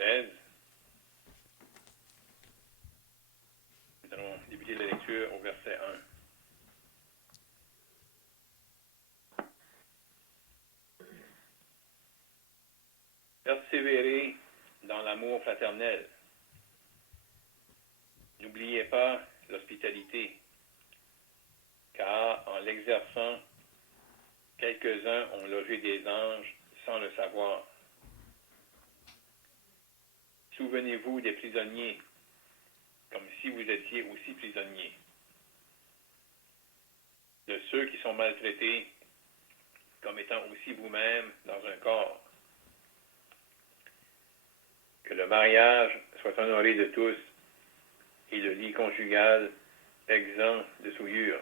13. Nous allons débuter la lecture au verset 1. Persévérez dans l'amour fraternel. N'oubliez pas l'hospitalité, car en l'exerçant, quelques-uns ont logé des anges sans le savoir. Souvenez-vous des prisonniers, comme si vous étiez aussi prisonniers. De ceux qui sont maltraités, comme étant aussi vous-même dans un corps. Que le mariage soit honoré de tous et le lit conjugal exempt de souillure,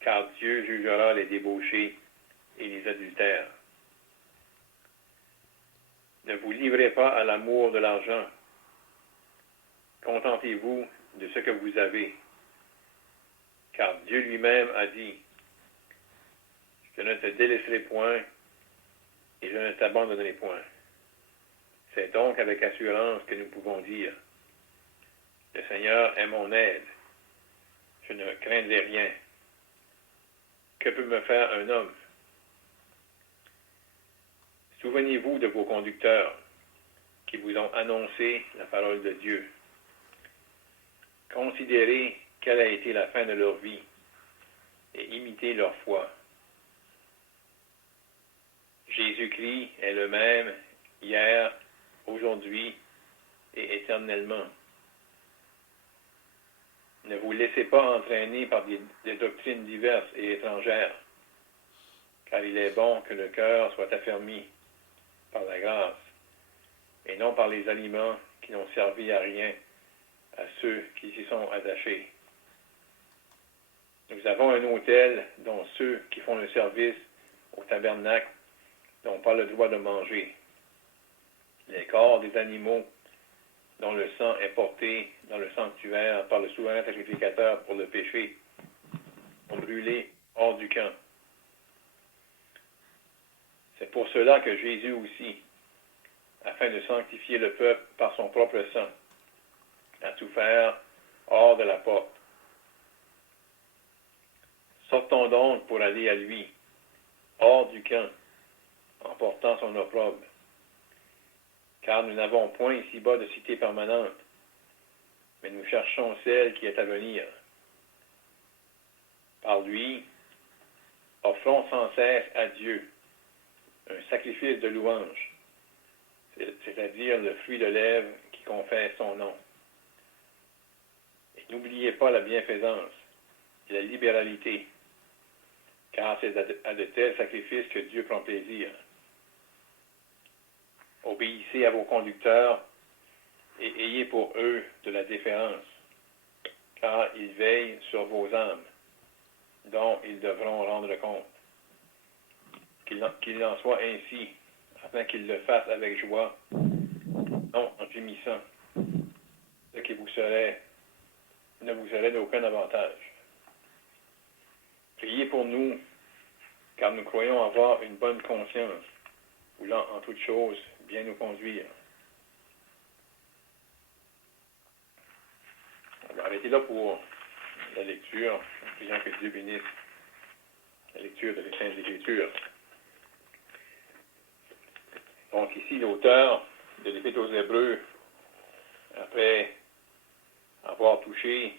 car Dieu jugera les débauchés et les adultères. Ne vous livrez pas à l'amour de l'argent. Contentez-vous de ce que vous avez, car Dieu lui-même a dit, « Je ne te délaisserai point et je ne t'abandonnerai point. » C'est donc avec assurance que nous pouvons dire, « Le Seigneur est mon aide. Je ne craindrai rien. Que peut me faire un homme? » Souvenez-vous de vos conducteurs qui vous ont annoncé la parole de Dieu. Considérez quelle a été la fin de leur vie et imitez leur foi. Jésus-Christ est le même hier, aujourd'hui et éternellement. Ne vous laissez pas entraîner par des doctrines diverses et étrangères, car il est bon que le cœur soit affermi par la grâce, et non par les aliments qui n'ont servi à rien à ceux qui s'y sont attachés. Nous avons un autel dont ceux qui font le service au tabernacle n'ont pas le droit de manger. Les corps des animaux dont le sang est porté dans le sanctuaire par le souverain sacrificateur pour le péché sont brûlés hors du camp. C'est pour cela que Jésus aussi, afin de sanctifier le peuple par son propre sang, a souffert hors de la porte. Sortons donc pour aller à lui, hors du camp, en portant son opprobre. Car nous n'avons point ici-bas de cité permanente, mais nous cherchons celle qui est à venir. Par lui, offrons sans cesse à Dieu un sacrifice de louange, c'est-à-dire le fruit de lèvres qui confesse son nom. Et n'oubliez pas la bienfaisance et la libéralité, car c'est à de tels sacrifices que Dieu prend plaisir. Obéissez à vos conducteurs et ayez pour eux de la déférence, car ils veillent sur vos âmes, dont ils devront rendre compte. Qu'il en soit ainsi, afin qu'ils le fassent avec joie, non en gémissant, ce qui ne vous serait d'aucun avantage. Priez pour nous, car nous croyons avoir une bonne conscience, voulant en toutes choses bien nous conduire. On va arrêter là pour la lecture, en priant que Dieu bénisse la lecture de les Saintes Écritures. Donc ici, l'auteur de l'Épître aux Hébreux, après avoir touché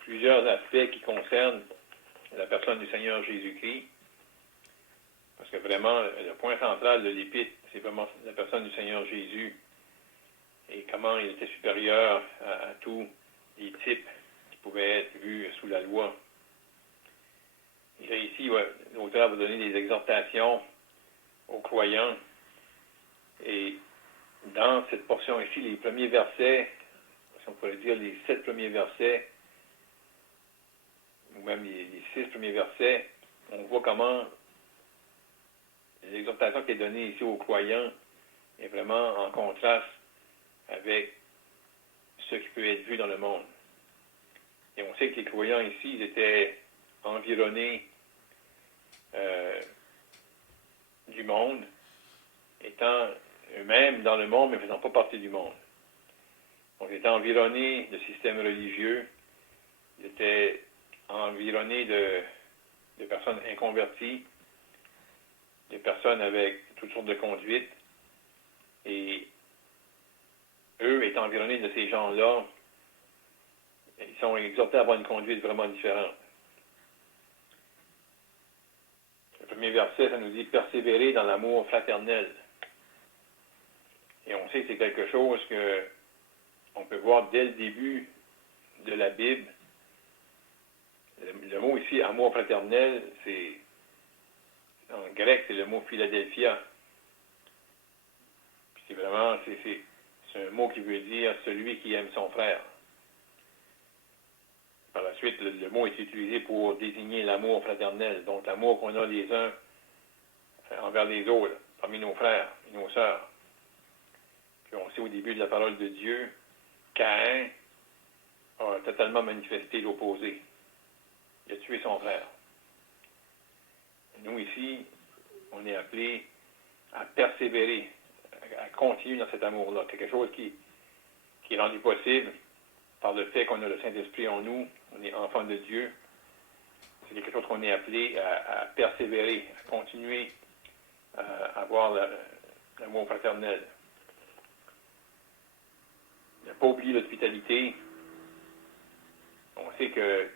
plusieurs aspects qui concernent la personne du Seigneur Jésus-Christ, parce que vraiment, le point central de l'Épître, c'est vraiment la personne du Seigneur Jésus et comment il était supérieur à tous les types qui pouvaient être vus sous la loi. Et ici, l'auteur va donner des exhortations aux croyants. Et dans cette portion ici, les premiers versets, si on pourrait dire les 7 premiers versets, ou même les 6 premiers versets, on voit comment l'exhortation qui est donnée ici aux croyants est vraiment en contraste avec ce qui peut être vu dans le monde. Et on sait que les croyants ici, ils étaient environnés du monde, étant eux-mêmes dans le monde, mais ne faisant pas partie du monde. Donc, ils étaient environnés de systèmes religieux, ils étaient environnés de personnes inconverties, de personnes avec toutes sortes de conduites, et eux, étant environnés de ces gens-là, ils sont exhortés à avoir une conduite vraiment différente. Le premier verset, ça nous dit « Persévérer dans l'amour fraternel ». Et on sait que c'est quelque chose qu'on peut voir dès le début de la Bible. Le mot ici, amour fraternel, c'est en grec, c'est le mot Philadelphia. Puis c'est vraiment, c'est un mot qui veut dire celui qui aime son frère. Par la suite, le mot est utilisé pour désigner l'amour fraternel, donc l'amour qu'on a les uns envers les autres, parmi nos frères et nos sœurs. Puis on sait au début de la parole de Dieu, Caïn a totalement manifesté l'opposé. Il a tué son frère. Nous ici, on est appelés à persévérer, à continuer dans cet amour-là. Quelque chose qui est rendu possible par le fait qu'on a le Saint-Esprit en nous, on est enfant de Dieu. C'est quelque chose qu'on est appelé à persévérer, à continuer à avoir l'amour fraternel. Ne pas oublier l'hospitalité. On sait que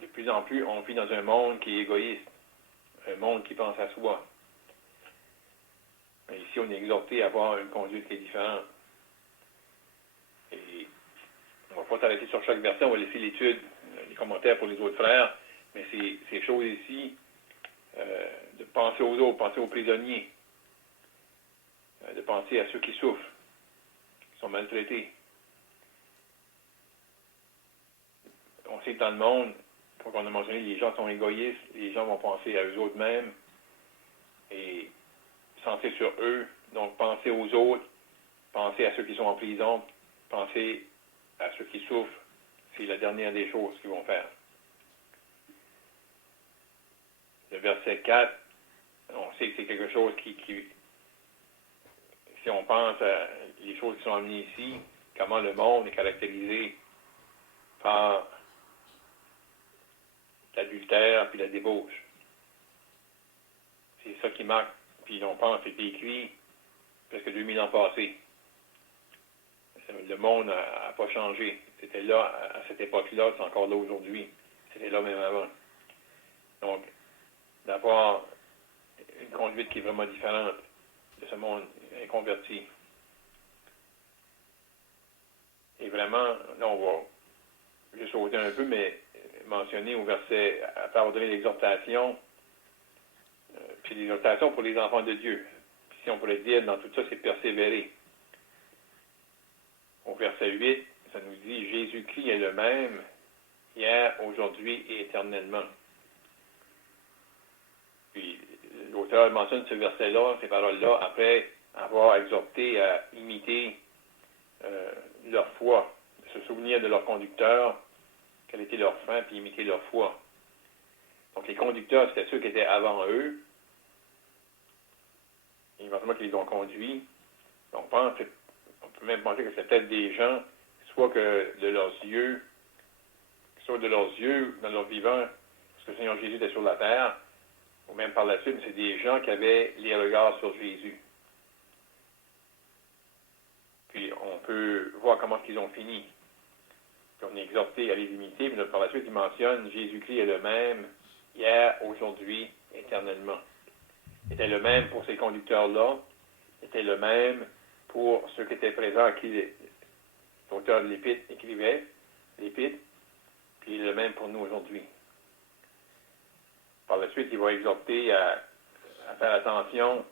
de plus en plus, on vit dans un monde qui est égoïste, un monde qui pense à soi. Mais ici, on est exhorté à avoir une conduite qui est différente. Et on ne va pas s'arrêter sur chaque verset, on va laisser l'étude, les commentaires pour les autres frères, mais ces choses ici, de penser aux autres, penser aux prisonniers, de penser à ceux qui souffrent, qui sont maltraités. On sait que dans le monde, comme on a mentionné, les gens sont égoïstes, les gens vont penser à eux autres mêmes et centrer sur eux, donc penser aux autres, penser à ceux qui sont en prison, penser à ceux qui souffrent, c'est la dernière des choses qu'ils vont faire. Le verset 4, on sait que c'est quelque chose qui si on pense à les choses qui sont amenées ici, comment le monde est caractérisé par l'adultère puis la débauche. C'est ça qui marque. Puis on pense que c'était écrit presque 2000 ans passés. Le monde n'a pas changé. C'était là, à cette époque-là, c'est encore là aujourd'hui. C'était là même avant. Donc, d'avoir une conduite qui est vraiment différente de ce monde inconverti. Et vraiment, là, on va juste sauter un peu, mais mentionner au verset, après avoir donné l'exhortation, puis l'exhortation pour les enfants de Dieu. Puis si on pourrait dire, dans tout ça, c'est persévérer. Au verset 8, ça nous dit, Jésus-Christ est le même, hier, aujourd'hui et éternellement. Puis l'auteur mentionne ce verset-là, ces paroles-là, après avoir exhorté à imiter leur foi, se souvenir de leur conducteur, quel était leur fin, puis imiter leur foi. Donc les conducteurs, c'était ceux qui étaient avant eux, et éventuellement qui les ont conduits. On peut même penser que c'est peut-être des gens, soit que de leurs yeux, dans leur vivant, parce que le Seigneur Jésus était sur la terre, ou même par la suite, c'est des gens qui avaient les regards sur Jésus. Puis on peut voir comment ils ont fini. Puis on est exhorté à les imiter, mais par la suite, il mentionne Jésus-Christ est le même, hier, aujourd'hui, éternellement. Il était le même pour ces conducteurs-là, il était le même pour ceux qui étaient présents à qui l'auteur de l'Épître écrivait, l'Épître, puis il est le même pour nous aujourd'hui. Par la suite, il va exhorter à faire attention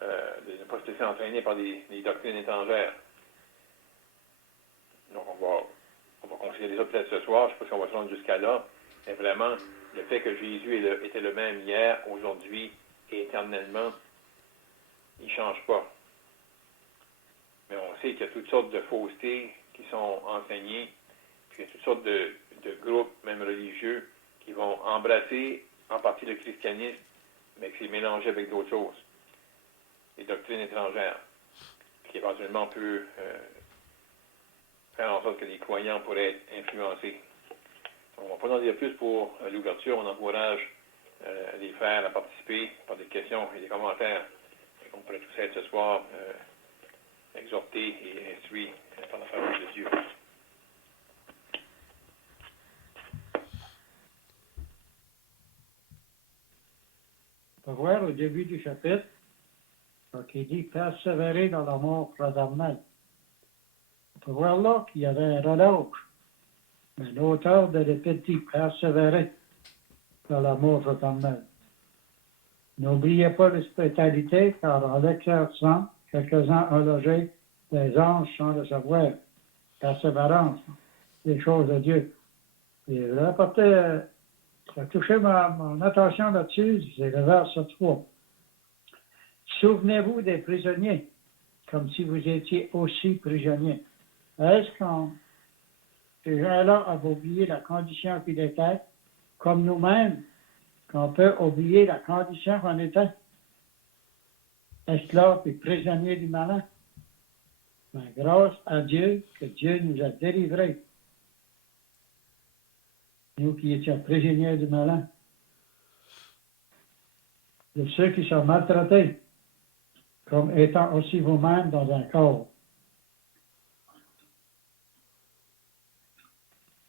de ne pas se laisser entraîner par des doctrines étrangères. Donc, on va considérer ça peut-être ce soir, je ne sais pas si on va se rendre jusqu'à là, mais vraiment, le fait que Jésus était le même hier, aujourd'hui et éternellement, il ne change pas. Mais on sait qu'il y a toutes sortes de faussetés qui sont enseignées, puis il y a toutes sortes de groupes, même religieux, qui vont embrasser en partie le christianisme, mais qui s'est mélangé avec d'autres choses. des doctrines étrangères, qui éventuellement peut faire en sorte que les croyants pourraient être influencés. On ne va pas en dire plus pour l'ouverture. On encourage les frères à participer par des questions et des commentaires. Et on pourrait tous être ce soir exhortés et instruits par la parole de Dieu. On peut voir au début du chapitre qui dit persévérer dans l'amour fraternel. On peut voir là qu'il y avait un relâche. Mais l'auteur de l'Épître dit persévérer dans l'amour fraternel. N'oubliez pas l'hospitalité, car en l'exerçant, quelques-uns ont logé des anges sans le savoir. Persévérance, des choses de Dieu. Et ça a touché mon attention là-dessus, c'est le verset 3. Souvenez-vous des prisonniers, comme si vous étiez aussi prisonniers. Est-ce que ces gens-là avaient oublié la condition qu'ils étaient, comme nous-mêmes, qu'on peut oublier la condition qu'on était? Esclaves et prisonniers du malin. Mais grâce à Dieu, que Dieu nous a délivrés. Nous qui étions prisonniers du malin. De ceux qui sont maltraités, comme étant aussi vous-même dans un corps.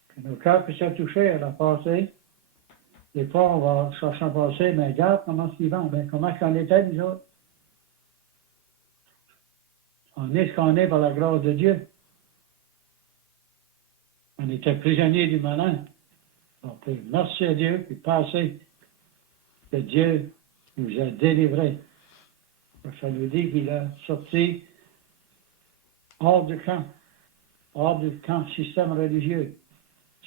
Que nos cœurs puissent toucher à la passée. Des fois, on va chercher un passé, mais regarde comment ils vont. Ben, comment est-ce qu'on était, nous autres? On est ce qu'on est par la grâce de Dieu. On était prisonniers du malin. On peut merci à Dieu et passer que Dieu nous a délivrés. Ça nous dit qu'il a sorti hors du camp système religieux,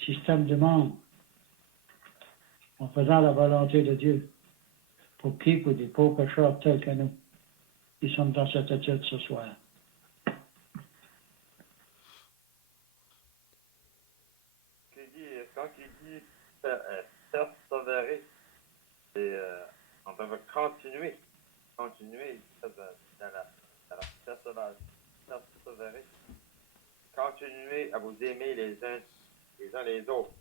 système du monde, en faisant la volonté de Dieu. Pour qui? Pour des pauvres pécheurs tels que nous, qui sommes dans cette étude ce soir. Quand il dit persévérer, on peut continuer dans la persévérer. Continuez à vous aimer les uns les autres.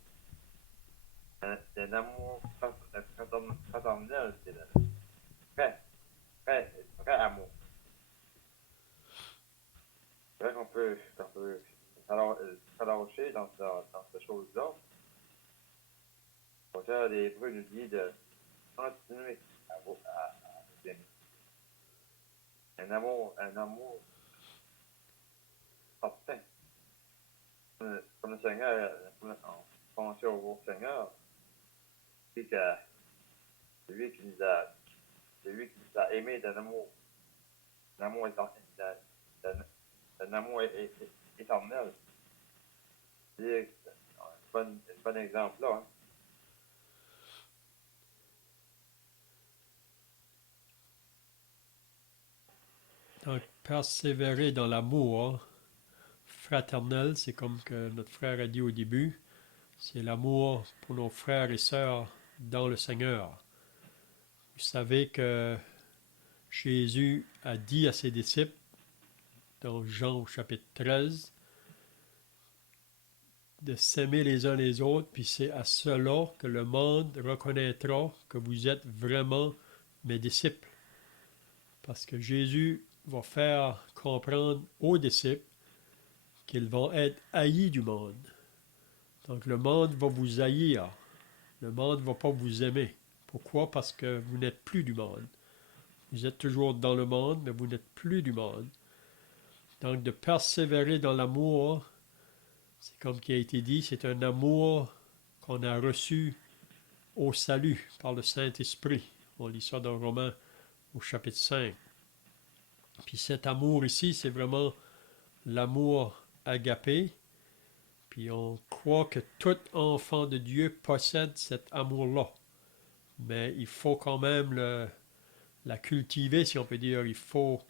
C'est un amour fraternel, c'est le vrai amour. C'est vrai qu'on peut s'allonger dans ces choses-là. L'auteur des Hébreux nous dit de continuer à vous aimer. Un amour certain. Comme le Seigneur, on pense au Seigneur, c'est que c'est lui qui nous a aimés d'un amour éternel. C'est un bon exemple là. Hein. Donc, persévérer dans l'amour fraternel, c'est comme que notre frère a dit au début, c'est l'amour pour nos frères et sœurs dans le Seigneur. Vous savez que Jésus a dit à ses disciples, dans Jean au chapitre 13, de s'aimer les uns les autres, puis c'est à cela que le monde reconnaîtra que vous êtes vraiment mes disciples. Parce que Jésus va faire comprendre aux disciples qu'ils vont être haïs du monde. Donc le monde va vous haïr. Le monde ne va pas vous aimer. Pourquoi? Parce que vous n'êtes plus du monde. Vous êtes toujours dans le monde, mais vous n'êtes plus du monde. Donc de persévérer dans l'amour, c'est comme qui a été dit, c'est un amour qu'on a reçu au salut par le Saint-Esprit. On lit ça dans Romains au chapitre 5. Puis cet amour ici, c'est vraiment l'amour agapé. Puis on croit que tout enfant de Dieu possède cet amour-là. Mais il faut quand même la cultiver, si on peut dire. Il faut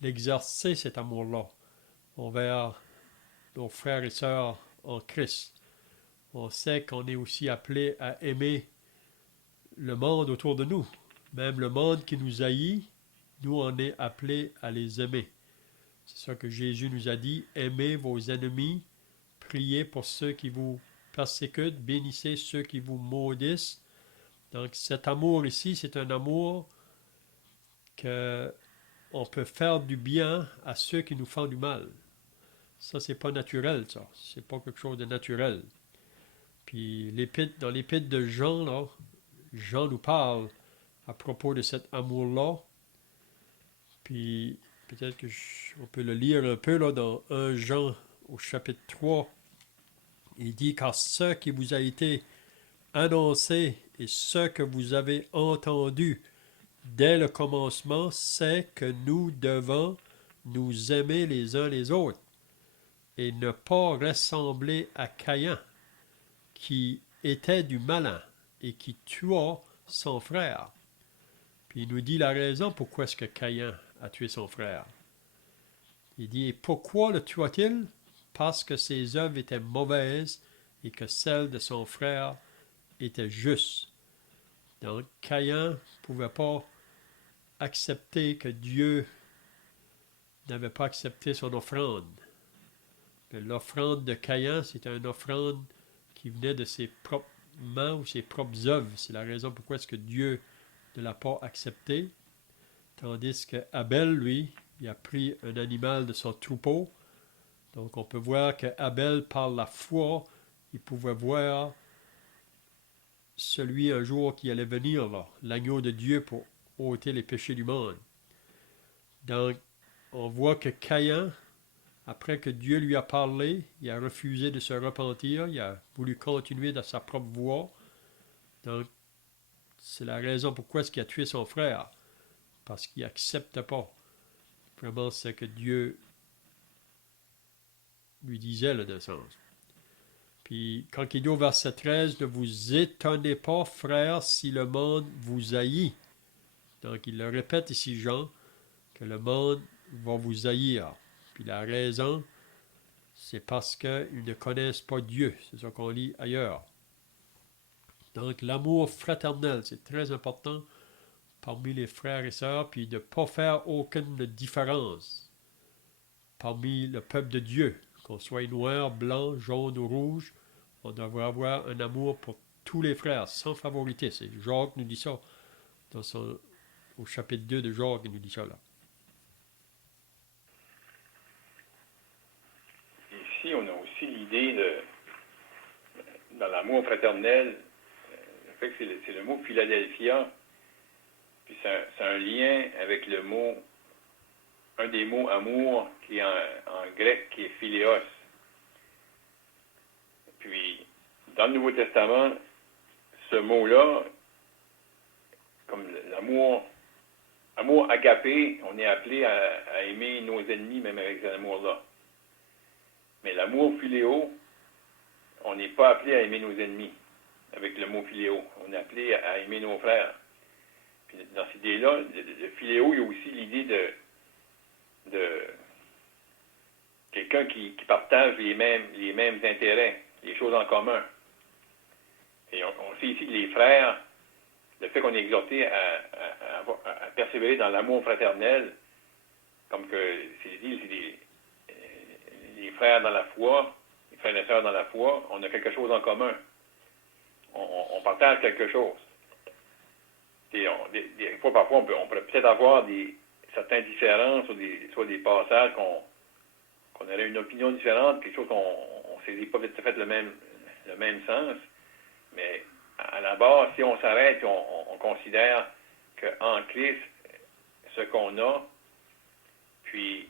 l'exercer, cet amour-là, envers nos frères et sœurs en Christ. On sait qu'on est aussi appelé à aimer le monde autour de nous. Même le monde qui nous haït, nous, on est appelés à les aimer. C'est ça que Jésus nous a dit, aimez vos ennemis, priez pour ceux qui vous persécutent, bénissez ceux qui vous maudissent. Donc cet amour ici, c'est un amour que on peut faire du bien à ceux qui nous font du mal. Ça, c'est pas naturel, ça. C'est pas quelque chose de naturel. Puis dans l'épître de Jean, là, Jean nous parle à propos de cet amour-là. Puis peut-être on peut le lire un peu là, dans 1 Jean au chapitre 3. Il dit, car ce qui vous a été annoncé et ce que vous avez entendu dès le commencement, c'est que nous devons nous aimer les uns les autres et ne pas ressembler à Caïn, qui était du malin et qui tua son frère. Puis il nous dit la raison pourquoi est-ce que Caïn a tué son frère. Il dit, et pourquoi le tua-t-il? Parce que ses œuvres étaient mauvaises et que celles de son frère étaient justes. Donc Caïn ne pouvait pas accepter que Dieu n'avait pas accepté son offrande. Mais l'offrande de Caïn, c'était une offrande qui venait de ses propres mains ou ses propres œuvres. C'est la raison pourquoi est-ce que Dieu ne l'a pas accepté. Tandis que Abel, lui, il a pris un animal de son troupeau. Donc on peut voir que Abel, par la foi, il pouvait voir celui un jour qui allait venir, là, l'agneau de Dieu pour ôter les péchés du monde. Donc, on voit que Caïn, après que Dieu lui a parlé, il a refusé de se repentir, il a voulu continuer dans sa propre voie. Donc, c'est la raison pourquoi est-ce qu'il a tué son frère. Parce qu'il n'accepte pas vraiment ce que Dieu lui disait, là, de sens. Puis, quand il dit au verset 13, ne vous étonnez pas, frères, si le monde vous haït. Donc, il le répète ici, Jean, que le monde va vous haïr. Puis la raison, c'est parce qu'ils ne connaissent pas Dieu. C'est ça qu'on lit ailleurs. Donc, l'amour fraternel, c'est très important parmi les frères et sœurs, puis de ne pas faire aucune différence parmi le peuple de Dieu. Qu'on soit noir, blanc, jaune ou rouge, on devrait avoir un amour pour tous les frères, sans favorité. C'est Jacques nous dit ça au chapitre 2 de Jacques, il nous dit ça là. Ici, on a aussi l'idée dans l'amour fraternel, le fait que c'est le mot Philadelphia, puis c'est un lien avec le mot, un des mots amour, qui est en grec, qui est philéos. Puis, dans le Nouveau Testament, ce mot-là, comme l'amour agapé, on est appelé à aimer nos ennemis, même avec cet amour-là. Mais l'amour philéo, on n'est pas appelé à aimer nos ennemis avec le mot philéo. On est appelé à aimer nos frères. Puis dans cette idée-là, le philéo, il y a aussi l'idée de quelqu'un qui partage les mêmes intérêts, les choses en commun. Et on sait ici que les frères, le fait qu'on est exhorté à persévérer dans l'amour fraternel, comme que c'est dit, c'est les frères dans la foi, les frères et sœurs dans la foi, on a quelque chose en commun. On partage quelque chose. Et des fois, parfois, on pourrait peut-être avoir certaines différences ou soit des passages qu'on aurait une opinion différente, quelque chose qu'on ne saisit pas tout à fait le même sens. Mais à la base, si on s'arrête et on considère qu'en Christ, ce qu'on a, puis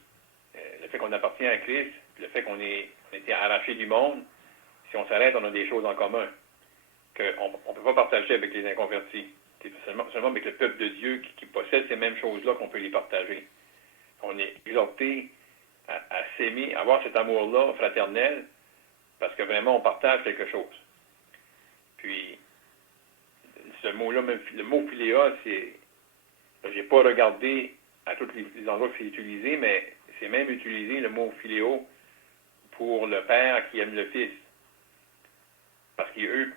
le fait qu'on appartient à Christ, puis le fait qu'on a été arraché du monde, si on s'arrête, on a des choses en commun qu'on ne peut pas partager avec les inconvertis. C'est seulement avec le peuple de Dieu qui possède ces mêmes choses-là qu'on peut les partager. On est exhorté à s'aimer, à avoir cet amour-là fraternel, parce que vraiment, on partage quelque chose. Puis, ce mot-là, le mot philéa, j'ai pas regardé à tous les endroits que c'est utilisé, mais c'est même utilisé, le mot philéo, pour le père qui aime le fils. Parce qu'ils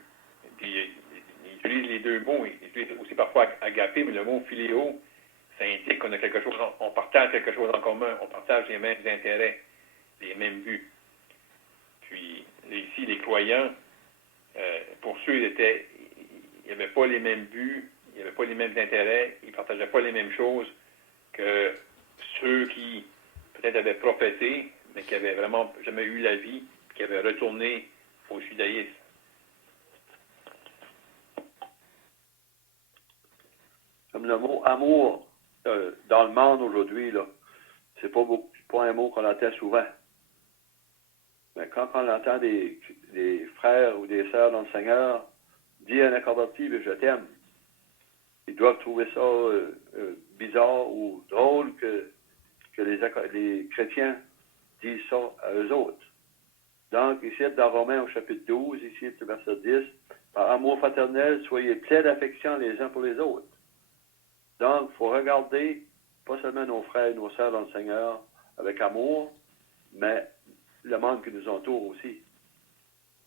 utilisent les deux mots. Ils utilisent aussi parfois agapé, mais le mot philéo, ça indique qu'on a quelque chose, on partage quelque chose en commun, on partage les mêmes intérêts, les mêmes buts. Puis, ici, les croyants, pour ceux, ils n'avaient pas les mêmes buts, ils n'avaient pas les mêmes intérêts, ils ne partageaient pas les mêmes choses que ceux qui, peut-être, avaient prophété, mais qui n'avaient vraiment jamais eu la vie, qui avaient retourné au judaïsme. Comme le mot amour, dans le monde aujourd'hui, là, c'est pas un mot qu'on entend souvent. Mais quand on entend des frères ou des sœurs dans le Seigneur dire à un converti, je t'aime, ils doivent trouver ça bizarre ou drôle que les chrétiens disent ça à eux autres. Donc, ici, dans Romains au chapitre 12, ici, le verset 10, par amour fraternel, soyez pleins d'affection les uns pour les autres. Donc, il faut regarder pas seulement nos frères et nos sœurs dans le Seigneur avec amour, mais le monde qui nous entoure aussi.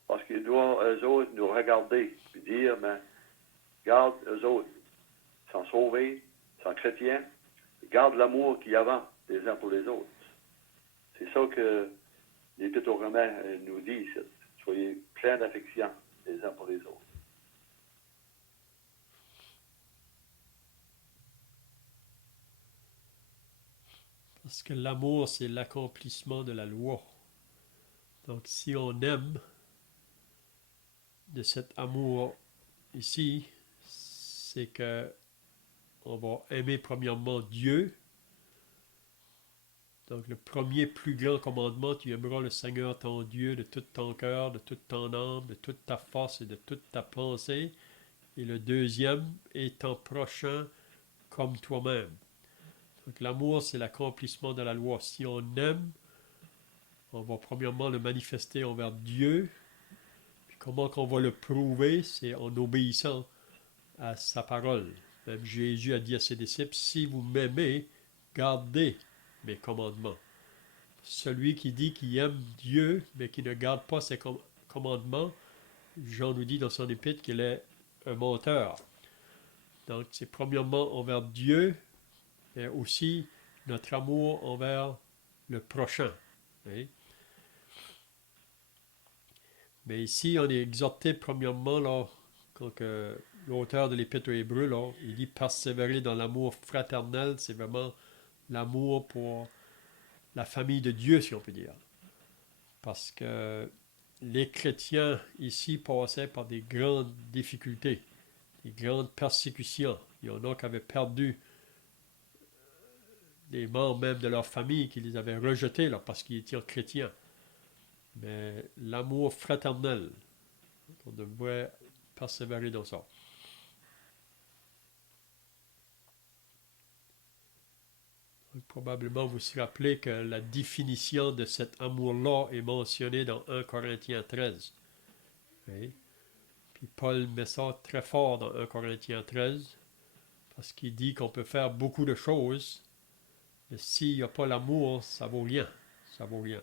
Parce qu'ils doivent, eux autres, nous regarder et dire, mais, garde eux autres, ils sont sauvés, ils sont chrétiens, garde l'amour qu'il y a avant les uns pour les autres. C'est ça que l'Épître aux Romains nous dit, soyez pleins d'affection les uns pour les autres. Parce que l'amour, c'est l'accomplissement de la loi. Donc, si on aime de cet amour ici, c'est que on va aimer premièrement Dieu. Donc, le premier plus grand commandement, tu aimeras le Seigneur ton Dieu de tout ton cœur, de toute ton âme, de toute ta force et de toute ta pensée. Et le deuxième est ton prochain comme toi-même. Donc, l'amour, c'est l'accomplissement de la loi. Si on aime, on va premièrement le manifester envers Dieu. Puis comment qu'on va le prouver? C'est en obéissant à sa parole. Même Jésus a dit à ses disciples, si vous m'aimez, gardez mes commandements. Celui qui dit qu'il aime Dieu, mais qui ne garde pas ses commandements, Jean nous dit dans son épître qu'il est un menteur. Donc, c'est premièrement envers Dieu, mais aussi notre amour envers le prochain. Oui. Mais ici, on est exhorté premièrement, là, quand l'auteur de l'Épître aux Hébreux, là, il dit persévérer dans l'amour fraternel, c'est vraiment l'amour pour la famille de Dieu, si on peut dire. Parce que les chrétiens ici passaient par des grandes difficultés, des grandes persécutions. Il y en a qui avaient perdu des membres même de leur famille, qui les avaient rejetés là, parce qu'ils étaient chrétiens. Mais l'amour fraternel, on devrait persévérer dans ça. Donc, probablement, vous vous rappelez que la définition de cet amour-là est mentionnée dans 1 Corinthiens 13. Oui. Puis Paul met ça très fort dans 1 Corinthiens 13, parce qu'il dit qu'on peut faire beaucoup de choses, mais s'il n'y a pas l'amour, ça vaut rien. Ça vaut rien.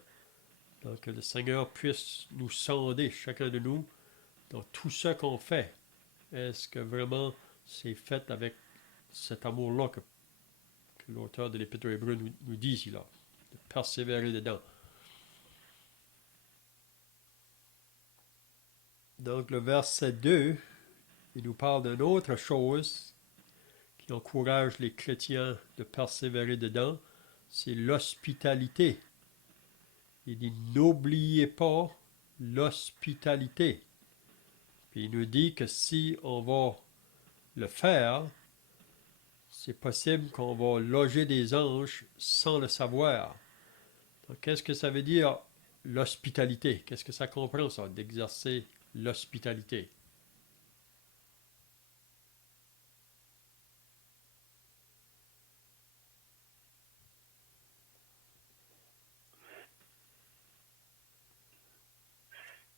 Donc, que le Seigneur puisse nous sonder, chacun de nous, dans tout ce qu'on fait. Est-ce que vraiment c'est fait avec cet amour-là que l'auteur de l'Épître aux Hébreux nous dit ici, là, de persévérer dedans. Donc, le verset 2, il nous parle d'une autre chose qui encourage les chrétiens de persévérer dedans, c'est l'hospitalité. Il dit, n'oubliez pas l'hospitalité. Puis il nous dit que si on va le faire, c'est possible qu'on va loger des anges sans le savoir. Donc, qu'est-ce que ça veut dire, l'hospitalité? Qu'est-ce que ça comprend, ça, d'exercer l'hospitalité?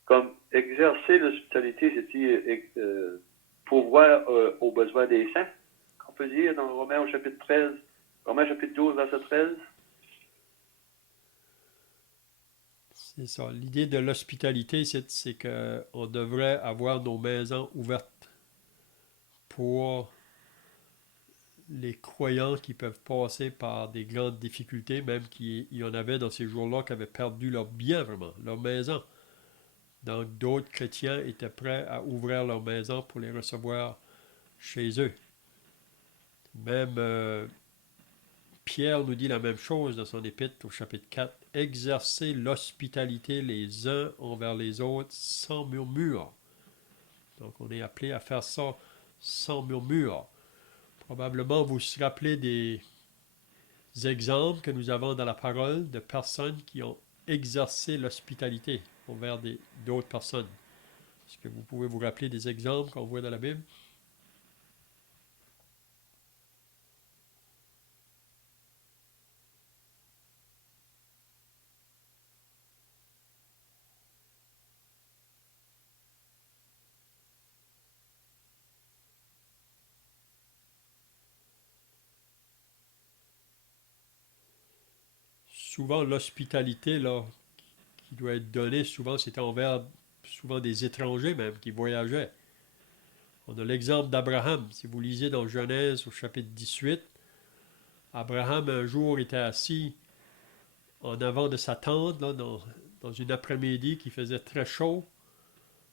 Comme exercer l'hospitalité, c'est-il pourvoir aux besoins des saints, qu'on peut dire dans Romains au chapitre 13, Romains chapitre 12, verset 13. C'est ça. L'idée de l'hospitalité, c'est qu'on devrait avoir nos maisons ouvertes pour les croyants qui peuvent passer par des grandes difficultés, même qu'il y en avait dans ces jours-là qui avaient perdu leur bien vraiment, leur maison. Donc d'autres chrétiens étaient prêts à ouvrir leur maison pour les recevoir chez eux. Même Pierre nous dit la même chose dans son épître au chapitre 4. Exercez l'hospitalité les uns envers les autres sans murmure. Donc on est appelé à faire ça sans murmure. Probablement vous vous rappelez des exemples que nous avons dans la parole de personnes qui ont exercé l'hospitalité envers d'autres personnes. Est-ce que vous pouvez vous rappeler des exemples qu'on voit dans la Bible? Souvent, l'hospitalité là, qui doit être donnée, souvent, c'était envers souvent des étrangers même qui voyageaient. On a l'exemple d'Abraham. Si vous lisez dans Genèse au chapitre 18, Abraham un jour était assis en avant de sa tente là, dans une après-midi qui faisait très chaud.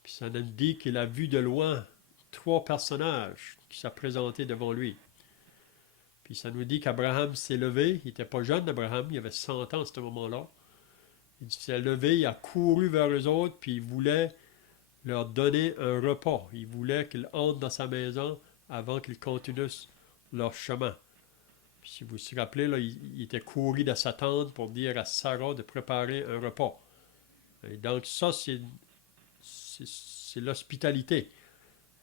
Puis ça nous dit qu'il a vu de loin 3 personnages qui s'est présentés devant lui. Puis ça nous dit qu'Abraham s'est levé. Il n'était pas jeune, Abraham, il avait 100 ans à ce moment-là. Il s'est levé, il a couru vers eux autres, puis il voulait leur donner un repas. Il voulait qu'ils entrent dans sa maison avant qu'ils continuent leur chemin. Puis si vous vous rappelez, là, il était couru de sa tente pour dire à Sarah de préparer un repas. Et donc ça, c'est l'hospitalité.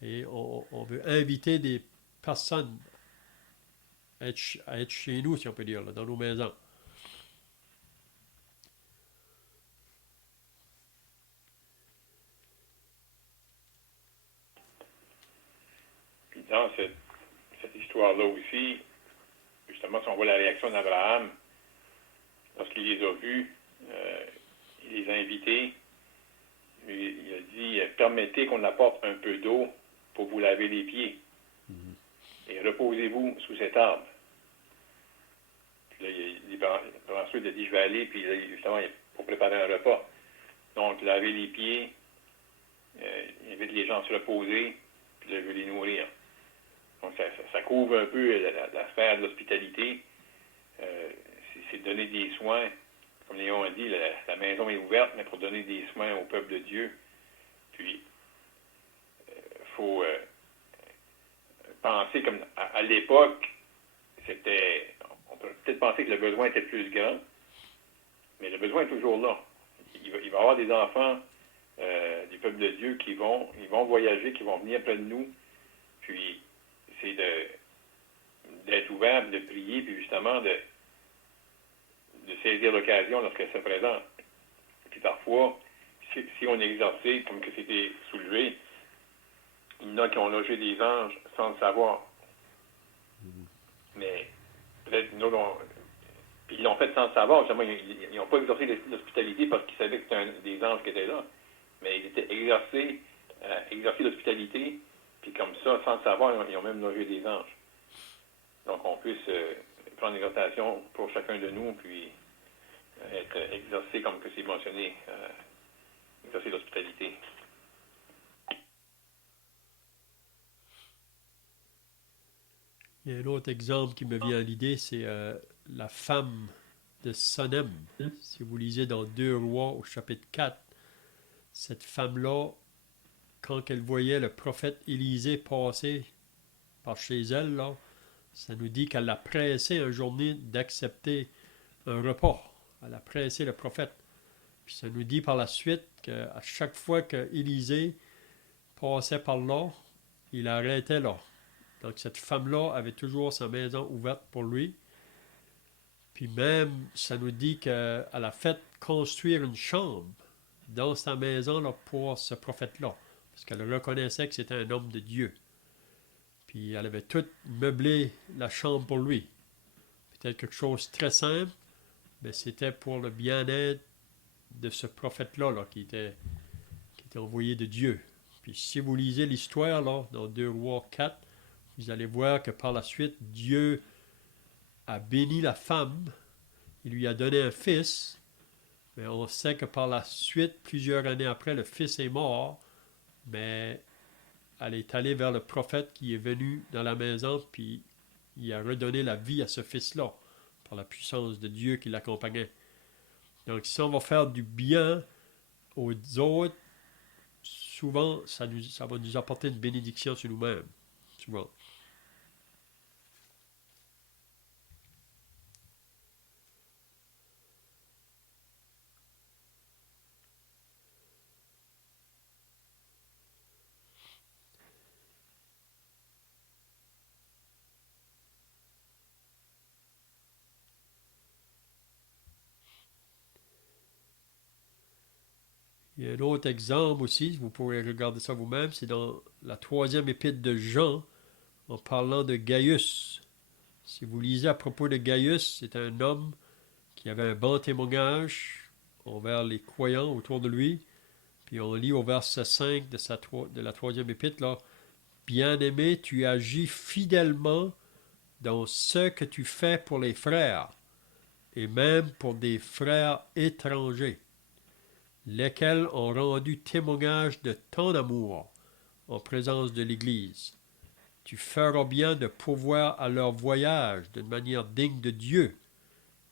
Et on veut inviter des personnes à être chez nous, si on peut dire, là, dans nos maisons. Puis dans cette histoire-là aussi, justement, si on voit la réaction d'Abraham, lorsqu'il les a vus, il les a invités, il a dit, permettez qu'on apporte un peu d'eau pour vous laver les pieds. Et reposez-vous sous cet arbre. Puis là, ensuite, il a dit, je vais aller, puis là, justement, pour préparer un repas. Donc, laver les pieds, il invite les gens à se reposer, puis là, il veut les nourrir. Donc, ça couvre un peu la sphère de l'hospitalité. C'est donner des soins. Comme Léon a dit, la maison est ouverte, mais pour donner des soins au peuple de Dieu. Puis, il faut penser comme à l'époque, on peut peut-être penser que le besoin était plus grand, mais le besoin est toujours là. Il va y avoir des enfants du peuple de Dieu ils vont voyager, qui vont venir près de nous, puis c'est d'être ouvert, de prier, puis justement de saisir l'occasion lorsqu'elle se présente. Puis parfois, si on est exercé, comme que c'était soulevé, il y en a qui ont logé des anges sans le savoir. Mais peut-être nous puis ils l'ont fait sans le savoir, justement, ils n'ont pas exercé l'hospitalité parce qu'ils savaient que c'était des anges qui étaient là. Mais ils étaient exercés l'hospitalité, puis comme ça, sans le savoir, ils ont même logé des anges. Donc on puisse prendre l'exhortation pour chacun de nous, puis être exercé comme que c'est mentionné, exercer l'hospitalité. Il y a un autre exemple qui me vient à l'idée, c'est la femme de Sonem. Si vous lisez dans 2 Rois au chapitre 4, cette femme-là, quand elle voyait le prophète Élisée passer par chez elle, là, ça nous dit qu'elle l'a pressé un journée d'accepter un repas. Elle a pressé le prophète. Puis ça nous dit par la suite qu'à chaque fois que Élisée passait par là, il arrêtait là. Donc cette femme-là avait toujours sa maison ouverte pour lui. Puis même, ça nous dit qu'elle a fait construire une chambre dans sa maison là, pour ce prophète-là. Parce qu'elle reconnaissait que c'était un homme de Dieu. Puis elle avait tout meublé la chambre pour lui. Peut-être quelque chose de très simple, mais c'était pour le bien-être de ce prophète-là là, qui était envoyé de Dieu. Puis si vous lisez l'histoire là, dans 2 Rois 4, vous allez voir que par la suite, Dieu a béni la femme, il lui a donné un fils, mais on sait que par la suite, plusieurs années après, le fils est mort, mais elle est allée vers le prophète qui est venu dans la maison, puis il a redonné la vie à ce fils-là, par la puissance de Dieu qui l'accompagnait. Donc si on va faire du bien aux autres, souvent ça va nous apporter une bénédiction sur nous-mêmes. Souvent. Il y a un autre exemple aussi, vous pourrez regarder ça vous-même, c'est dans la 3e épître de Jean, en parlant de Gaius. Si vous lisez à propos de Gaius, c'est un homme qui avait un bon témoignage envers les croyants autour de lui. Puis on lit au verset 5 de la 3e épître, là, Bien-aimé, tu agis fidèlement dans ce que tu fais pour les frères, et même pour des frères étrangers, lesquels ont rendu témoignage de ton amour en présence de l'Église. Tu feras bien de pourvoir à leur voyage d'une manière digne de Dieu,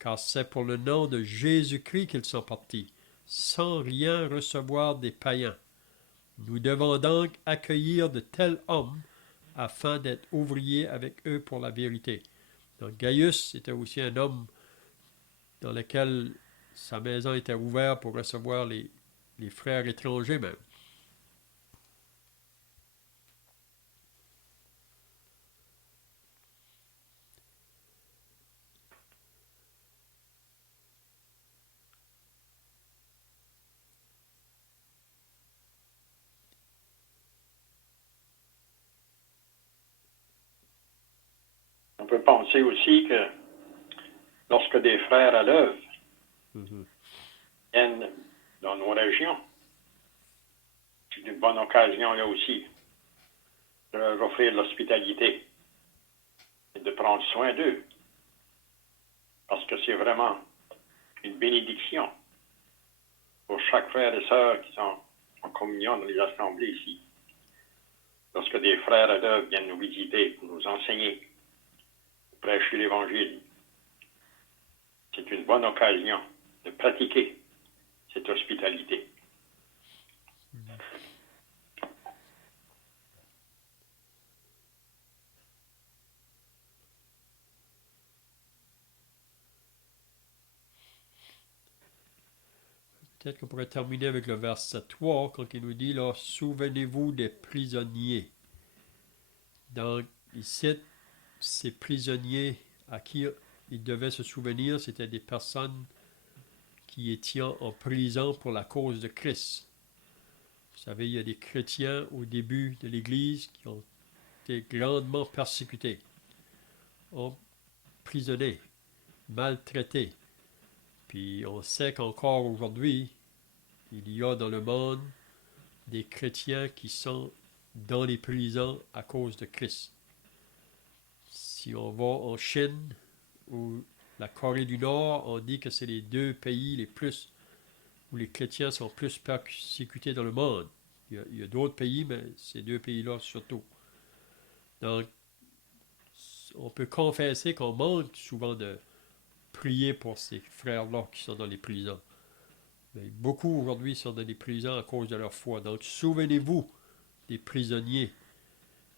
car c'est pour le nom de Jésus-Christ qu'ils sont partis, sans rien recevoir des païens. Nous devons donc accueillir de tels hommes afin d'être ouvriers avec eux pour la vérité. Donc Gaius était aussi un homme dans lequel sa maison était ouverte pour recevoir les frères étrangers même. On peut penser aussi que lorsque des frères à l'œuvre viennent dans nos régions, c'est une bonne occasion là aussi de leur offrir l'hospitalité et de prendre soin d'eux. Parce que c'est vraiment une bénédiction pour chaque frère et sœur qui sont en communion dans les assemblées ici. Lorsque des frères à l'œuvre viennent nous visiter pour nous enseigner, prêcher l'Évangile, c'est une bonne occasion de pratiquer cette hospitalité. Peut-être qu'on pourrait terminer avec le verset 3, quand il nous dit, là, souvenez-vous des prisonniers. Donc, ici, ces prisonniers à qui il devait se souvenir, c'était des personnes qui étaient en prison pour la cause de Christ. Vous savez, il y a des chrétiens au début de l'Église qui ont été grandement persécutés, emprisonnés, maltraités. Puis on sait qu'encore aujourd'hui, il y a dans le monde des chrétiens qui sont dans les prisons à cause de Christ. Si on va en Chine ou la Corée du Nord, on dit que c'est les 2 pays les plus où les chrétiens sont plus persécutés dans le monde. Il y a d'autres pays, mais ces 2 pays-là surtout. Donc, on peut confesser qu'on manque souvent de prier pour ces frères-là qui sont dans les prisons. Mais beaucoup aujourd'hui sont dans les prisons à cause de leur foi. Donc, souvenez-vous des prisonniers,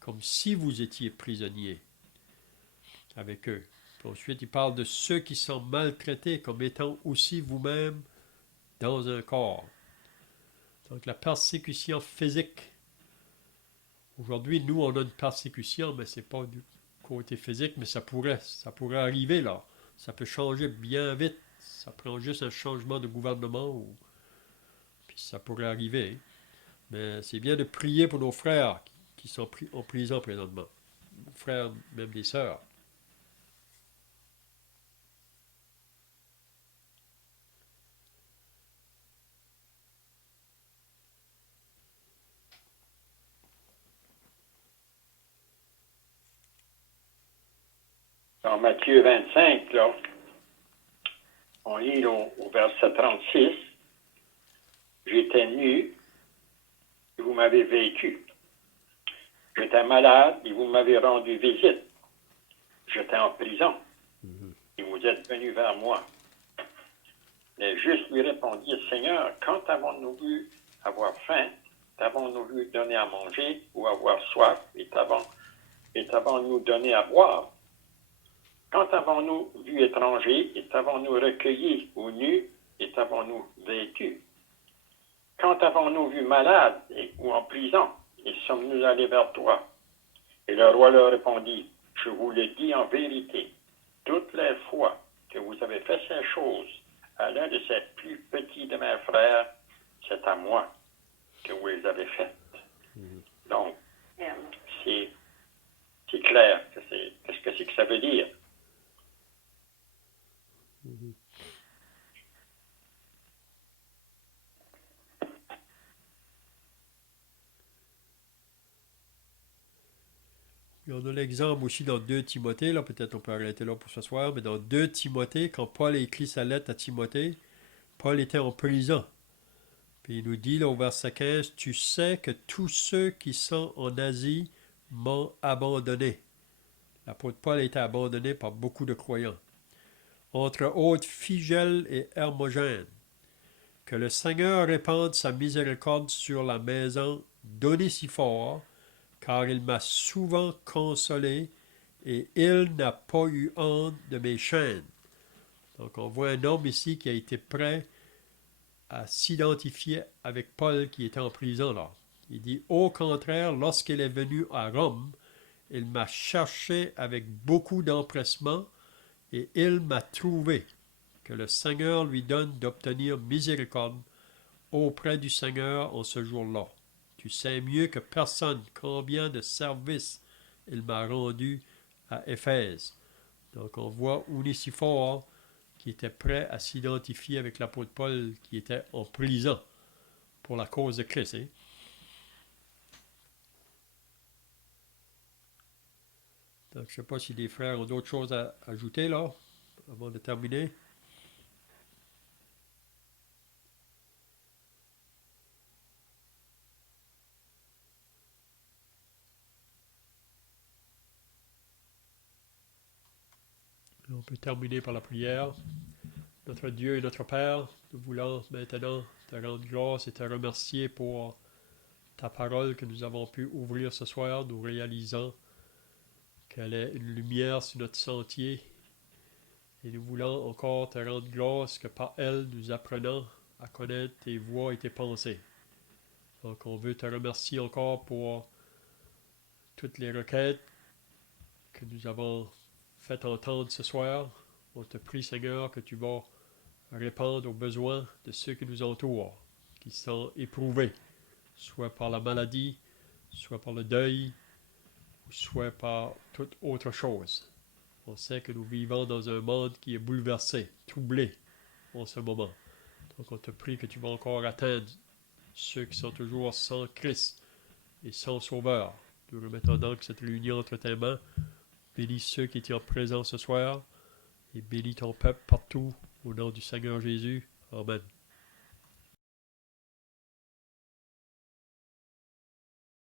comme si vous étiez prisonniers avec eux. Ensuite, il parle de ceux qui sont maltraités comme étant aussi vous-même dans un corps. Donc, la persécution physique. Aujourd'hui, nous, on a une persécution, mais ce n'est pas du côté physique, mais ça pourrait arriver là. Ça peut changer bien vite. Ça prend juste un changement de gouvernement, puis ça pourrait arriver. Mais c'est bien de prier pour nos frères qui sont en prison présentement. Frères, même des sœurs. Dans Matthieu 25, là, on lit là, au verset 36, j'étais nu et vous m'avez vécu. J'étais malade et vous m'avez rendu visite. J'étais en prison et vous êtes venus vers moi. Les justes lui répondirent, Seigneur, quand avons-nous vu avoir faim? T'avons-nous vu donner à manger ou avoir soif? Et t'avons-nous donné à boire? Quand avons-nous vu étranger? Et t'avons-nous recueilli ou nu? Et t'avons-nous vêtu? Quand avons-nous vu malade ou en prison? Et sommes-nous allés vers toi? Et le roi leur répondit, je vous le dis en vérité, toutes les fois que vous avez fait ces choses à l'un de ces plus petits de mes frères, c'est à moi que vous les avez faites. Donc, c'est clair. Qu'est-ce que c'est que ça veut dire? Et on a l'exemple aussi dans 2 Timothée, là, peut-être on peut arrêter là pour ce soir, mais dans 2 Timothée, quand Paul a écrit sa lettre à Timothée, Paul était en prison. Puis il nous dit là au verset 15, tu sais que tous ceux qui sont en Asie m'ont abandonné. L'apôtre Paul a été abandonné par beaucoup de croyants. Entre autres Phygel et Hermogène. Que le Seigneur répande sa miséricorde sur la maison d'Onésiphore, car il m'a souvent consolé et il n'a pas eu honte de mes chaînes. Donc on voit un homme ici qui a été prêt à s'identifier avec Paul qui était en prison là. Il dit, au contraire, lorsqu'il est venu à Rome, il m'a cherché avec beaucoup d'empressement et il m'a trouvé. Que le Seigneur lui donne d'obtenir miséricorde auprès du Seigneur en ce jour-là. Tu sais mieux que personne combien de services il m'a rendu à Éphèse. Donc on voit Onésiphore qui était prêt à s'identifier avec l'apôtre Paul qui était en prison pour la cause de Christ. Hein? Donc je ne sais pas si les frères ont d'autres choses à ajouter là, avant de terminer. On peut terminer par la prière. Notre Dieu et notre Père, nous voulons maintenant te rendre grâce et te remercier pour ta parole que nous avons pu ouvrir ce soir, nous réalisant qu'elle est une lumière sur notre sentier. Et nous voulons encore te rendre grâce que par elle, nous apprenons à connaître tes voies et tes pensées. Donc on veut te remercier encore pour toutes les requêtes que nous avons faites entendre ce soir. On te prie, Seigneur, que tu vas répondre aux besoins de ceux qui nous entourent, qui sont éprouvés, soit par la maladie, soit par le deuil, soit par toute autre chose. On sait que nous vivons dans un monde qui est bouleversé, troublé en ce moment. Donc on te prie que tu vas encore atteindre ceux qui sont toujours sans Christ et sans Sauveur. Nous remettons donc cette réunion entre tes mains. Bénis ceux qui étaient présents ce soir et bénis ton peuple partout au nom du Seigneur Jésus. Amen.